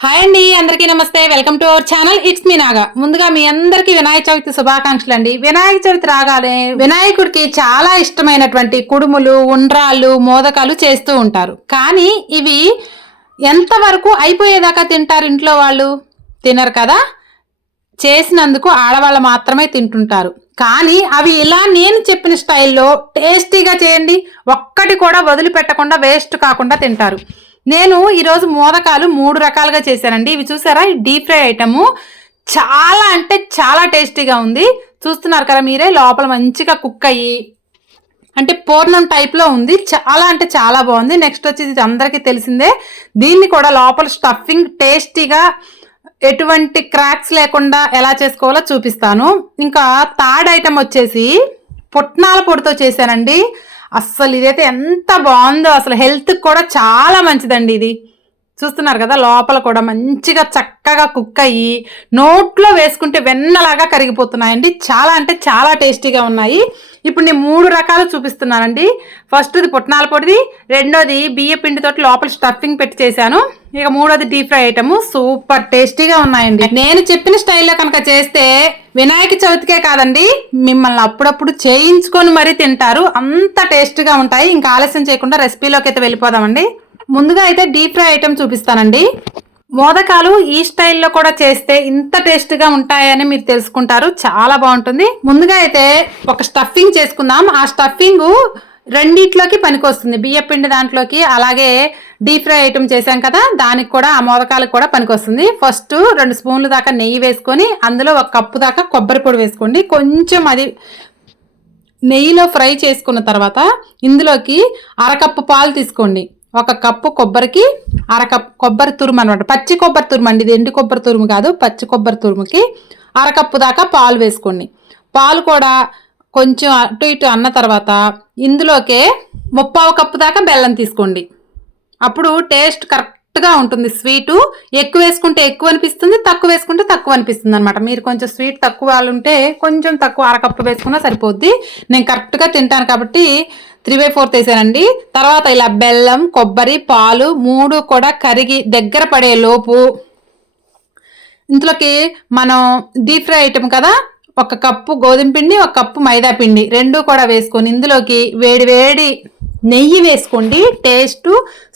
Hi అండి అందరికీ నమస్తే. Welcome to our channel. It's మీ నాగా. ముందుగా మీ అందరికీ వినాయక చవితి శుభాకాంక్షలు అండి. వినాయక చవితి రాగానే వినాయకుడికి చాలా ఇష్టమైనటువంటి కుడుములు ఉండ్రాళ్ళు మోదకాలు చేస్తూ ఉంటారు. కానీ ఇవి ఎంతవరకు అయిపోయేదాకా తింటారు ఇంట్లో వాళ్ళు? తినరు కదా? చేసినందుకు ఆడవాళ్ళు మాత్రమే తింటుంటారు. కానీ అవి ఇలా నేను చెప్పిన స్టైల్లో టేస్టీగా చేయండి. ఒక్కటి కూడా వదిలిపెట్టకుండా వేస్ట్ కాకుండా తింటారు. నేను ఈరోజు మోదకాలు మూడు రకాలుగా చేశానండి. ఇవి చూసారా? ఈ డీప్ ఫ్రై ఐటము చాలా అంటే చాలా టేస్టీగా ఉంది. చూస్తున్నారు కదా మీరే లోపల మంచిగా కుక్ అయ్యి అంటే పూర్ణం టైప్లో ఉంది. చాలా అంటే చాలా బాగుంది. నెక్స్ట్ వచ్చి ఇది అందరికీ తెలిసిందే. దీన్ని కూడా లోపల స్టఫింగ్ టేస్టీగా ఎటువంటి క్రాక్స్ లేకుండా ఎలా చేసుకోవాలో చూపిస్తాను. ఇంకా థర్డ్ ఐటమ్ వచ్చేసి పుట్నాల పొడితో చేశానండి. అస్సలు ఇదైతే ఎంత బాగుందో అసలు హెల్త్కి కూడా చాలా మంచిదండి ఇది. చూస్తున్నారు కదా లోపల కూడా మంచిగా చక్కగా కుక్ అయ్యి నోట్లో వేసుకుంటే వెన్నలాగా కరిగిపోతున్నాయండి. చాలా అంటే చాలా టేస్టీగా ఉన్నాయి. ఇప్పుడు నేను మూడు రకాలు చూపిస్తున్నానండి. ఫస్ట్ది పుట్నాల పొడిది రెండోది బియ్య పిండితోటి లోపల స్టఫింగ్ పెట్టి చేశాను. ఇక మూడోది డీప్ ఫ్రై ఐటమ్ సూపర్ టేస్టీగా ఉన్నాయండి. నేను చెప్పిన స్టైల్లో కనుక చేస్తే వినాయక చవితికే కాదండి మిమ్మల్ని అప్పుడప్పుడు చేయించుకొని మరీ తింటారు. అంత టేస్ట్గా ఉంటాయి. ఇంకా ఆలస్యం చేయకుండా రెసిపీలోకి అయితే వెళ్ళిపోదామండి. ముందుగా అయితే డీప్ ఫ్రై ఐటమ్ చూపిస్తానండి. మోదకాలు ఈ స్టైల్లో కూడా చేస్తే ఇంత టేస్ట్గా ఉంటాయని మీరు తెలుసుకుంటారు. చాలా బాగుంటుంది. ముందుగా అయితే ఒక స్టఫింగ్ చేసుకుందాం. ఆ స్టఫింగ్ రెండిట్లోకి పనికొస్తుంది. బియ్య పిండి దాంట్లోకి అలాగే డీప్ ఫ్రై ఐటమ్ చేశాం కదా దానికి కూడా ఆ మోదకాలకు కూడా పనికొస్తుంది. ఫస్ట్ రెండు స్పూన్లు దాకా నెయ్యి వేసుకొని అందులో ఒక కప్పు దాకా కొబ్బరి పొడి వేసుకోండి. కొంచెం అది నెయ్యిలో ఫ్రై చేసుకున్న తర్వాత ఇందులోకి అరకప్పు పాలు తీసుకోండి. ఒక కప్పు కొబ్బరికి అరకప్పు కొబ్బరి తురుము అనమాట పచ్చి కొబ్బరి తురుము అండి ఇది ఎండు కొబ్బరి తురుము కాదు పచ్చి కొబ్బరి తురుముకి అరకప్పు దాకా పాలు వేసుకోండి. పాలు కూడా కొంచెం అటు ఇటు అన్న తర్వాత ఇందులోకే ముప్పావు కప్పు దాకా బెల్లం తీసుకోండి. అప్పుడు టేస్ట్ కరెక్ట్గా ఉంటుంది. స్వీటు ఎక్కువ వేసుకుంటే ఎక్కువ అనిపిస్తుంది తక్కువ వేసుకుంటే తక్కువ అనిపిస్తుంది అనమాట మీరు కొంచెం స్వీట్ తక్కువ వాళ్ళు ఉంటే కొంచెం తక్కువ అరకప్పు వేసుకున్నా సరిపోద్ది. నేను కరెక్ట్గా తింటాను కాబట్టి త్రీ బై ఫోర్త్ వేసానండి తర్వాత ఇలా బెల్లం కొబ్బరి పాలు మూడు కూడా కరిగి దగ్గర పడే లోపు ఇందులోకి మనం డీప్ ఫ్రై ఐటమ్ కదా ఒక కప్పు గోధుమ పిండి ఒక కప్పు మైదా పిండి రెండు కూడా వేసుకొని ఇందులోకి వేడి వేడి నెయ్యి వేసుకోండి. టేస్ట్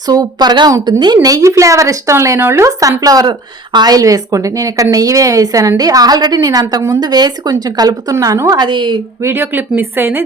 సూపర్గా ఉంటుంది. నెయ్యి ఫ్లేవర్ ఇష్టం లేని వాళ్ళు సన్ఫ్లవర్ ఆయిల్ వేసుకోండి. నేను ఇక్కడ నెయ్యి వేసానండి. ఆల్రెడీ నేను అంతకుముందు వేసి కొంచెం కలుపుతున్నాను. అది వీడియో క్లిప్ మిస్ అయింది.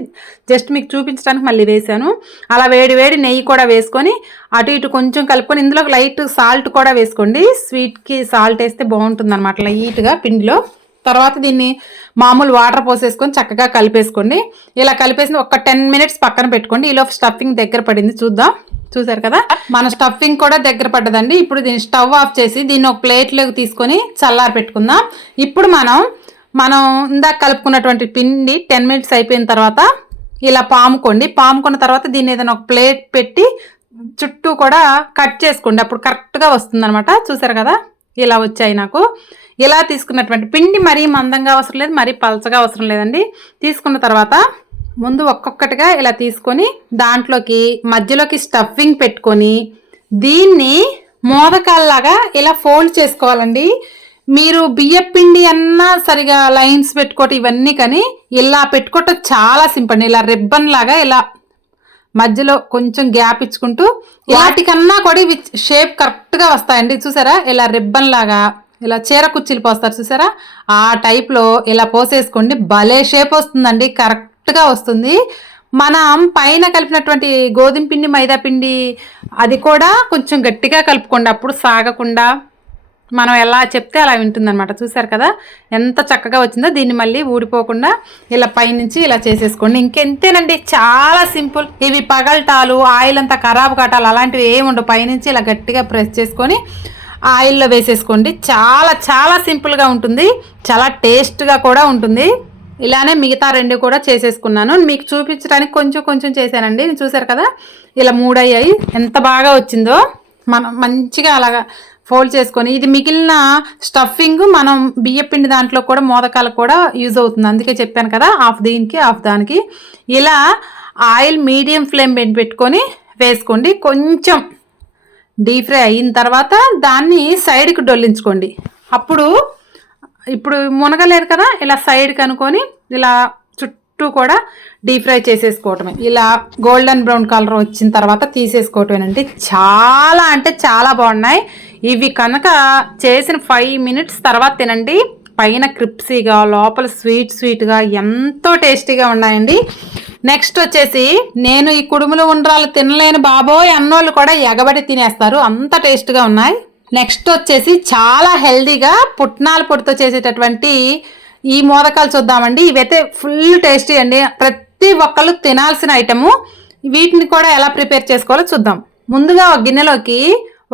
జస్ట్ మీకు చూపించడానికి మళ్ళీ వేసాను. అలా వేడి వేడి నెయ్యి కూడా వేసుకొని అటు ఇటు కొంచెం కలుపుకొని ఇందులో లైట్ సాల్ట్ కూడా వేసుకోండి. స్వీట్కి సాల్ట్ వేస్తే బాగుంటుంది అనమాట లైట్గా పిండిలో. తర్వాత దీన్ని మామూలు వాటర్ పోసేసుకొని చక్కగా కలిపేసుకోండి. ఇలా కలిపేసి ఒక టెన్ మినిట్స్ పక్కన పెట్టుకోండి. ఈలో స్టఫింగ్ దగ్గర పడింది చూద్దాం. చూసారు కదా? మన స్టఫింగ్ కూడా దగ్గర పడ్డదండి. ఇప్పుడు దీన్ని స్టవ్ ఆఫ్ చేసి దీన్ని ఒక ప్లేట్లోకి తీసుకొని చల్లారి పెట్టుకుందాం. ఇప్పుడు మనం మనం ఇందాక కలుపుకున్నటువంటి పిండి టెన్ మినిట్స్ అయిపోయిన తర్వాత ఇలా పాముకోండి. పాముకున్న తర్వాత దీన్ని ఏదైనా ఒక ప్లేట్ పెట్టి చుట్టూ కూడా కట్ చేసుకోండి. అప్పుడు కరెక్ట్గా వస్తుందనమాట చూసారు కదా? ఇలా వచ్చాయి నాకు. ఇలా తీసుకున్నటువంటి పిండి మరీ మందంగా అవసరం లేదు మరీ పలచగా అవసరం లేదండి. తీసుకున్న తర్వాత ముందు ఒక్కొక్కటిగా ఇలా తీసుకొని దాంట్లోకి మధ్యలోకి స్టఫింగ్ పెట్టుకొని దీన్ని మోదకాల్లాగా ఇలా ఫోల్డ్ చేసుకోవాలండి. మీరు బియ్యం పిండి అన్నా సరిగా లైన్స్ పెట్టుకోవటం ఇవన్నీ కానీ ఇలా పెట్టుకోవటం చాలా సింపుల్ ఇలా రిబ్బన్ లాగా ఇలా మధ్యలో కొంచెం గ్యాప్ ఇచ్చుకుంటూ వాటికన్నా కూడా ఇవి షేప్ కరెక్ట్గా వస్తాయండి. చూసారా? ఇలా రిబ్బన్ లాగా ఇలా చీర కుర్చీలు పోస్తారు చూసారా? ఆ టైప్లో ఇలా పోసేసుకోండి. భలే షేప్ వస్తుందండి. కరెక్ట్గా వస్తుంది. మనం పైన కలిపినటువంటి గోధుమ పిండి మైదా పిండి అది కూడా కొంచెం గట్టిగా కలుపుకోండి. అప్పుడు సాగకుండా మనం ఎలా చెప్తే అలా వింటుందన్నమాట. చూసారు కదా? ఎంత చక్కగా వచ్చిందో. దీన్ని మళ్ళీ ఊడిపోకుండా ఇలా పైనుంచి ఇలా చేసేసుకోండి. ఇంకెంతేనండి? చాలా సింపుల్. ఇవి పగల్టాలు ఆయిల్ అంతా ఖరాబ్ కట్టాలి అలాంటివి ఏమి ఉండవు పైనుంచి ఇలా గట్టిగా ప్రెస్ చేసుకొని ఆయిల్లో వేసేసుకోండి. చాలా చాలా సింపుల్గా ఉంటుంది. చాలా టేస్ట్గా కూడా ఉంటుంది. ఇలానే మిగతా రెండు కూడా చేసేసుకున్నాను. మీకు చూపించడానికి కొంచెం కొంచెం చేశానండి. చూసారు కదా? ఇలా మూడయ్యాయి. ఎంత బాగా వచ్చిందో. మనం మంచిగా అలాగా ఫోల్డ్ చేసుకొని ఇది మిగిలిన స్టఫింగ్ మనం బియ్యపిండి దాంట్లో కూడా మోదకాలకు కూడా యూజ్ అవుతుంది. అందుకే చెప్పాను కదా హాఫ్ దీనికి హాఫ్ దానికి. ఇలా ఆయిల్ మీడియం ఫ్లేమ్ పెట్టుకొని వేసుకోండి. కొంచెం డీప్ ఫ్రై అయిన తర్వాత దాన్ని సైడ్కి డొల్లించుకోండి. అప్పుడు ఇప్పుడు మునగలేరు కదా ఇలా సైడ్కి అనుకొని ఇలా చుట్టూ కూడా డీప్ ఫ్రై చేసేసుకోవటమే. ఇలా గోల్డెన్ బ్రౌన్ కలర్ వచ్చిన తర్వాత తీసేసుకోవటమేనండి. చాలా అంటే చాలా బాగున్నాయి. ఇవి కనుక చేసిన ఫైవ్ మినిట్స్ తర్వాత తినండి. పైన క్రిప్సీగా లోపల స్వీట్ స్వీట్గా ఎంతో టేస్టీగా ఉన్నాయండి. నెక్స్ట్ వచ్చేసి నేను ఈ కుడుములు ఉండ్రాలు తినలేని బాబోయ్ అన్నోళ్ళు కూడా ఎగబడి తినేస్తారు. అంత టేస్ట్గా ఉన్నాయి. నెక్స్ట్ వచ్చేసి చాలా హెల్దీగా పుట్నాల పొడితో చేసేటటువంటి ఈ మోదకాలు చూద్దామండి. ఇవైతే ఫుల్ టేస్టీ అండి. ప్రతి ఒక్కళ్ళు తినాల్సిన ఐటము. వీటిని కూడా ఎలా ప్రిపేర్ చేసుకోవాలో చూద్దాం. ముందుగా ఒక గిన్నెలోకి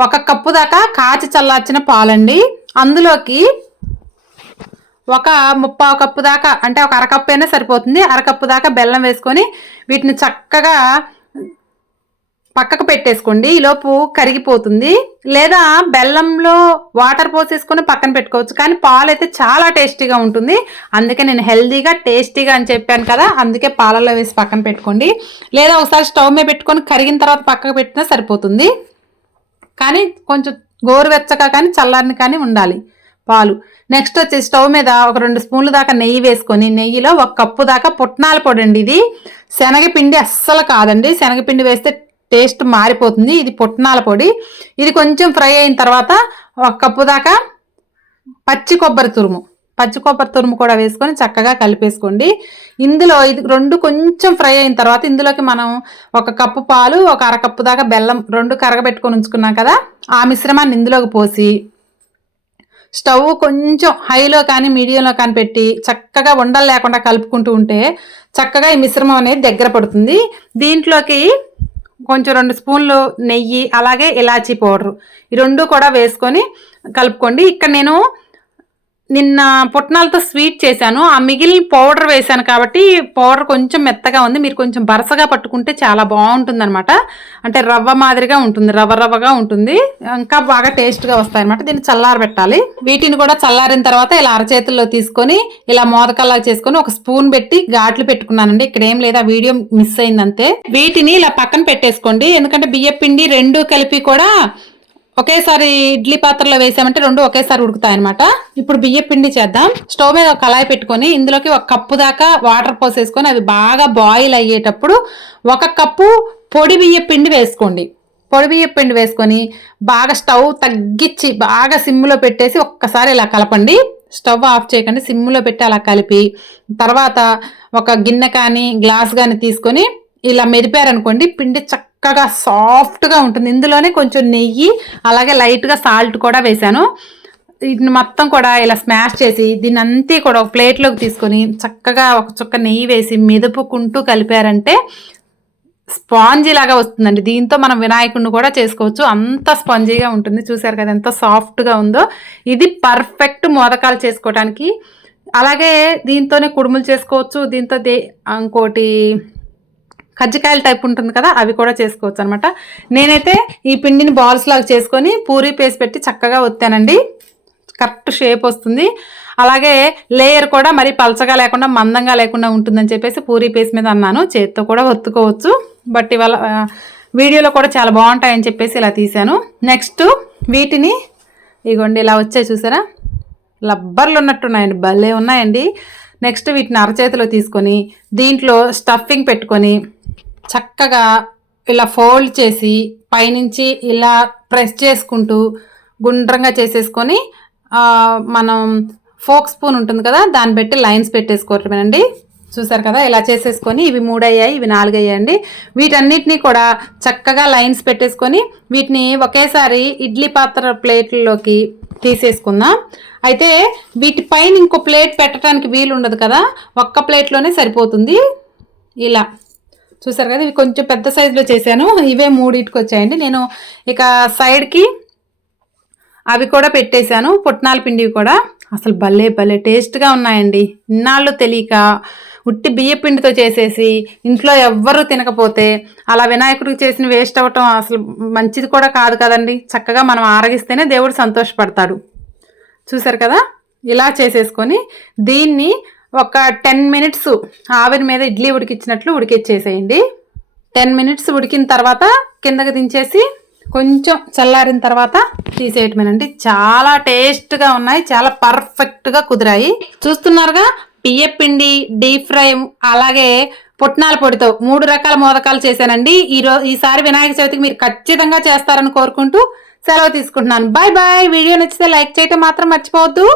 ఒక కప్పు దాకా కాచి చల్లార్చిన పాలండి. అందులోకి ఒక ముప్పావు కప్పు దాకా అంటే ఒక అరకప్పు అయినా సరిపోతుంది. అరకప్పు దాకా బెల్లం వేసుకొని వీటిని చక్కగా పక్కకు పెట్టేసుకోండి. ఈలోపు కరిగిపోతుంది. లేదా బెల్లంలో వాటర్ పోసేసుకొని పక్కన పెట్టుకోవచ్చు. కానీ పాలు అయితే చాలా టేస్టీగా ఉంటుంది. అందుకే నేను హెల్దీగా టేస్టీగా అని చెప్పాను కదా అందుకే పాలల్లో వేసి పక్కన పెట్టుకోండి. లేదా ఒకసారి స్టవ్ మీద పెట్టుకొని కరిగిన తర్వాత పక్కకు పెట్టినా సరిపోతుంది. కానీ కొంచెం గోరువెచ్చగా కానీ చల్లారిని కానీ ఉండాలి. పాలు. నెక్స్ట్ వచ్చి స్టవ్ మీద ఒక రెండు స్పూన్లు దాకా నెయ్యి వేసుకొని నెయ్యిలో ఒక కప్పు దాకా పుట్నాల పొడి అండి ఇది. శనగపిండి అస్సలు కాదండి. శనగపిండి వేస్తే టేస్ట్ మారిపోతుంది. ఇది పుట్నాల పొడి. ఇది కొంచెం ఫ్రై అయిన తర్వాత ఒక కప్పు దాకా పచ్చి కొబ్బరి తురుము. పచ్చి కొబ్బరి తురుము కూడా వేసుకొని చక్కగా కలిపేసుకోండి. ఇందులో ఇది రెండు కొంచెం ఫ్రై అయిన తర్వాత ఇందులోకి మనం ఒక కప్పు పాలు ఒక అరకప్పు దాకా బెల్లం రెండు కరగబెట్టుకొని ఉంచుకున్నాం కదా ఆ మిశ్రమాన్ని ఇందులోకి పోసి స్టవ్ కొంచెం హైలో కానీ మీడియంలో కానీ పెట్టి చక్కగా ఉండలు లేకుండా కలుపుకుంటూ ఉంటే చక్కగా ఈ మిశ్రమం అనేది దగ్గర పడుతుంది. దీంట్లోకి కొంచెం రెండు స్పూన్లు నెయ్యి అలాగే ఇలాచీ పౌడరు ఈ రెండు కూడా వేసుకొని కలుపుకోండి. ఇక్కడ నేను నిన్న పుట్నాలతో స్వీట్ చేశాను. ఆ మిగిలిన పౌడర్ వేశాను కాబట్టి పౌడర్ కొంచెం మెత్తగా ఉంది. మీరు కొంచెం బరసగా పట్టుకుంటే చాలా బాగుంటుంది అనమాట అంటే రవ్వ మాదిరిగా ఉంటుంది. రవ్వ రవ్వగా ఉంటుంది. ఇంకా బాగా టేస్ట్గా వస్తాయి అనమాట దీన్ని చల్లారబెట్టాలి. వీటిని కూడా చల్లారిన తర్వాత ఇలా అరచేతుల్లో తీసుకొని ఇలా మోదకల్లా చేసుకొని ఒక స్పూన్ పెట్టి ఘాట్లు పెట్టుకున్నానండి. ఇక్కడ ఏం లేదా. వీడియో మిస్ అయిందంతే. వీటిని ఇలా పక్కన పెట్టేసుకోండి. ఎందుకంటే బియ్య పిండి రెండు కలిపి కూడా ఒకేసారి ఇడ్లీ పాత్రలో వేసామంటే రెండు ఒకేసారి ఉడుకుతాయి అనమాట ఇప్పుడు బియ్య పిండి చేద్దాం. స్టవ్ మీద ఒక కళాయి పెట్టుకొని ఇందులోకి ఒక కప్పు దాకా వాటర్ పోసేసుకొని అవి బాగా బాయిల్ అయ్యేటప్పుడు ఒక కప్పు పొడి బియ్య పిండి వేసుకోండి. పొడి బియ్య పిండి వేసుకొని బాగా స్టవ్ తగ్గించి బాగా సిమ్లో పెట్టేసి ఒక్కసారి ఇలా కలపండి. స్టవ్ ఆఫ్ చేయకండి సిమ్లో పెట్టి అలా కలిపి తర్వాత ఒక గిన్నె కానీ గ్లాస్ కానీ తీసుకొని ఇలా మెరిపారనుకోండి పిండి చక్కగా సాఫ్ట్గా ఉంటుంది. ఇందులోనే కొంచెం నెయ్యి అలాగే లైట్గా సాల్ట్ కూడా వేశాను. వీటిని మొత్తం కూడా ఇలా స్మాష్ చేసి దీన్ని అంతా కూడా ఒక ప్లేట్లోకి తీసుకొని చక్కగా ఒక చుక్క నెయ్యి వేసి మెదుపుకుంటూ కలిపారంటే స్పాంజీ లాగా వస్తుందండి. దీంతో మనం వినాయకుడిని కూడా చేసుకోవచ్చు. అంత స్పాంజీగా ఉంటుంది. చూసారు కదా ఎంత సాఫ్ట్గా ఉందో. ఇది పర్ఫెక్ట్ మోదకాలు చేసుకోవడానికి అలాగే దీంతోనే కుడుములు చేసుకోవచ్చు. దీంతో దే ఇంకోటి కజ్జికాయల టైప్ ఉంటుంది కదా అవి కూడా చేసుకోవచ్చు అనమాట నేనైతే ఈ పిండిని బాల్స్ లాగా చేసుకొని పూరి పేసి పెట్టి చక్కగా వత్తానండి కరెక్ట్ షేప్ వస్తుంది. అలాగే లేయర్ కూడా మరి పలచగా లేకుండా మందంగా లేకుండా ఉంటుందని చెప్పేసి పూరి పేస్ మీద అన్నాను. చేత్తో కూడా ఒత్తుకోవచ్చు. బట్ ఇవాళ వీడియోలో కూడా చాలా బాగుంటాయని చెప్పేసి ఇలా తీశాను. నెక్స్ట్ వీటిని ఇగోండి ఇలా వచ్చాయి చూసారా? లబ్బర్లు ఉన్నట్టున్నాయండి భలే ఉన్నాయండి. నెక్స్ట్ వీటిని అరచేతిలో తీసుకొని దీంట్లో స్టఫింగ్ పెట్టుకొని చక్కగా ఇలా ఫోల్డ్ చేసి పైనుంచి ఇలా ప్రెస్ చేసుకుంటూ గుండ్రంగా చేసేసుకొని మనం ఫోక్ స్పూన్ ఉంటుంది కదా దాన్ని బట్టి లైన్స్ పెట్టేసుకోవటమేనండి చూసారు కదా ఇలా చేసేసుకొని ఇవి మూడు అయ్యాయి ఇవి నాలుగు అయ్యాయండి వీటన్నిటినీ కూడా చక్కగా లైన్స్ పెట్టేసుకొని వీటిని ఒకేసారి ఇడ్లీ పాత్ర ప్లేట్లలోకి తీసేసుకుందాం. అయితే వీటి పైన ఇంకో ప్లేట్ పెట్టడానికి వీలు ఉండదు కదా? ఒక్క ప్లేట్లోనే సరిపోతుంది. ఇలా. చూసారు కదా ఇవి కొంచెం పెద్ద సైజులో చేశాను. ఇవే మూడింటికి వచ్చాయండి. నేను ఇక సైడ్కి అవి కూడా పెట్టేశాను. పుట్నాల పిండివి కూడా. అసలు భలే భలే టేస్ట్గా ఉన్నాయండి. ఇన్నాళ్ళు తెలియక ఉట్టి బియ్యపిండితో చేసేసి ఇంట్లో ఎవ్వరూ తినకపోతే అలా వినాయకుడికి చేసిన వేస్ట్ అవ్వటం అసలు మంచిది కూడా కాదు కదండి. చక్కగా మనం ఆరగిస్తేనే దేవుడు సంతోషపడతాడు. చూసారు కదా? ఇలా చేసేసుకొని దీన్ని ఒక టెన్ మినిట్స్ ఆవిరి మీద ఇడ్లీ ఉడికిచ్చినట్లు ఉడికిచ్చేసేయండి. టెన్ మినిట్స్ ఉడికిన తర్వాత కిందకి దించేసి కొంచెం చల్లారిన తర్వాత తీసేయటమేనండి. చాలా టేస్ట్గా ఉన్నాయి చాలా పర్ఫెక్ట్గా కుదిరాయి. చూస్తున్నారుగా? బియ్య పిండి డీప్ ఫ్రై అలాగే పుట్నాల పొడితో మూడు రకాల మోదకాలు చేశానండి. ఈ ఈసారి వినాయక చవితికి మీరు ఖచ్చితంగా చేస్తారని కోరుకుంటూ సెలవు తీసుకుంటున్నాను. Bye bye. వీడియో నచ్చితే లైక్ చేయటం మాత్రం మర్చిపోవద్దు.